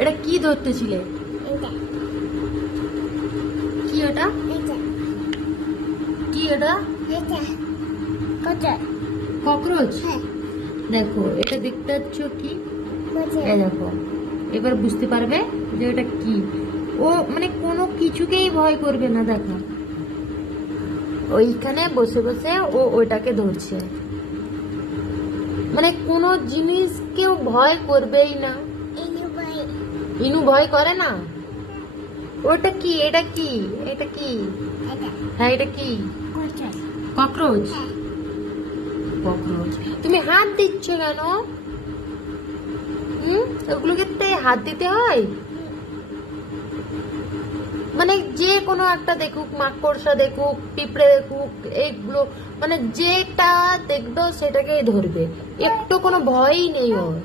এটা কি ধরতেছিলে? কি এটা? কি এটা? ককরোচ। দেখো এটা দেখতে পাচ্ছ কি? এই দেখো, এবার বুঝতে পারবে যে ওটা কি। ও মানে কোনো কিছুকেই ভয় করবে না। দেখো ওইখানে বসে বসে ও ওইটাকে ধরছে, মানে কোনো জিনিস কেউ ভয় করবেই না। ইনু ভয় করে না। ওটা কি? এটা কি? এটা কি? হ্যাঁ এটা কি? ককরোচ। ককরোচ। তুমি হাত দিচ্ছ কেন? ওগুলোকে হাত দিতে হয়? মানে যে কোনো একটা দেখুক, মাকড়সা দেখুক, পিঁপড়ে দেখুক, এইগুলো মানে যেটা দেখবে সেটাকেই ধরবে, একটু কোনো ভয়ই নেই ওর।